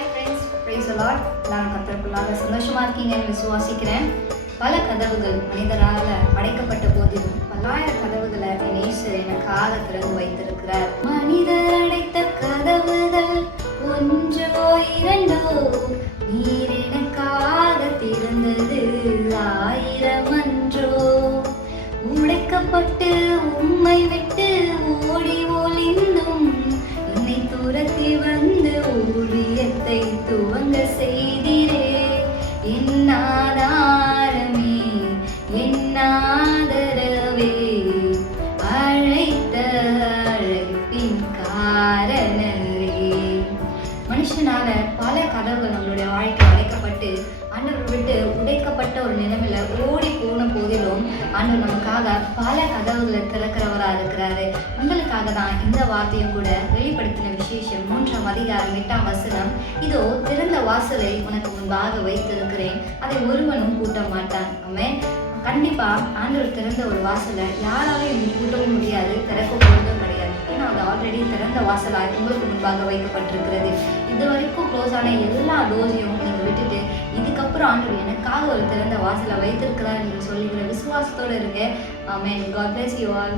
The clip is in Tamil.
ஹாய் ஃப்ரெண்ட்ஸ், ப்ரைஸ் தி லார்ட். எல்லாரும் கர்த்தருக்குள்ளாக சந்தோஷமாக இருக்கீங்கன்னு விசுவாசிக்கிறேன். பல கதவுகள் மனிதரால் அடைக்கப்பட்ட போதிலும் பல்லாயிரம் கதவுகளை என் இயேசு எனக்காக திறந்து வைத்திருக்கிறார். மனிதர் அடைத்த கதவுகள் ஒன்றோ இரண்டோ, நீர் எனக்காக திறந்தது ஆயிரம் அன்றோ. உடைக்கப்பட்டு உம்மை விட்டு ஓடி ஒளிந்தும் என்னை துரத்தி வந்து ஊழியத்தை துவங்க செய்திரே. என் ஆதாரமே, என் ஆதரவே, அழைத்த அழைப்பின் காரணரே. மனுஷனால பல கதவுகள் நம்மளுடைய வாழ்க்கை அடைக்கப்பட்டு ஆண்டவர் விட்டு உடைக்கப்பட்ட ஒரு நிலைமையில ஓடி போன போதிலும் ஆண்டவர் நமக்காக பல கதவுகளை திறக்கிறவராக இருக்கிறாரு. உங்களுக்காக தான் இந்த வார்த்தையும் கூட வெளிப்படுத்தின விசேஷம் 3ஆம் அதிகாரம் 8ஆம் வசனம். இதோ திறந்த வாசலை உனக்கு முன்பாக வைத்திருக்கிறேன், அதை ஒருவனும் பூட்ட மாட்டான். ஆமென். கண்டிப்பா ஆண்டவர் திறந்த ஒரு வாசலை யாராலையும் பூட்டவும் முடியாது, திறக்க போவதும் கிடையாது. ஏன்னா அது ஆல்ரெடி திறந்த வாசலாக உங்களுக்கு முன்பாக வைக்கப்பட்டிருக்கிறது. இது வரைக்கும் க்ளோஸ் ஆன எல்லா டோரையும் நீங்கள் விட்டுட்டு இதுக்கப்புறம் ஆண்டவர் எனக்காக ஒரு திறந்த வாசலை வைத்திருக்கிறார் என்று சொல்லிக்கிற விசுவாசத்தோடு இருங்க. ஆமென். God bless you all.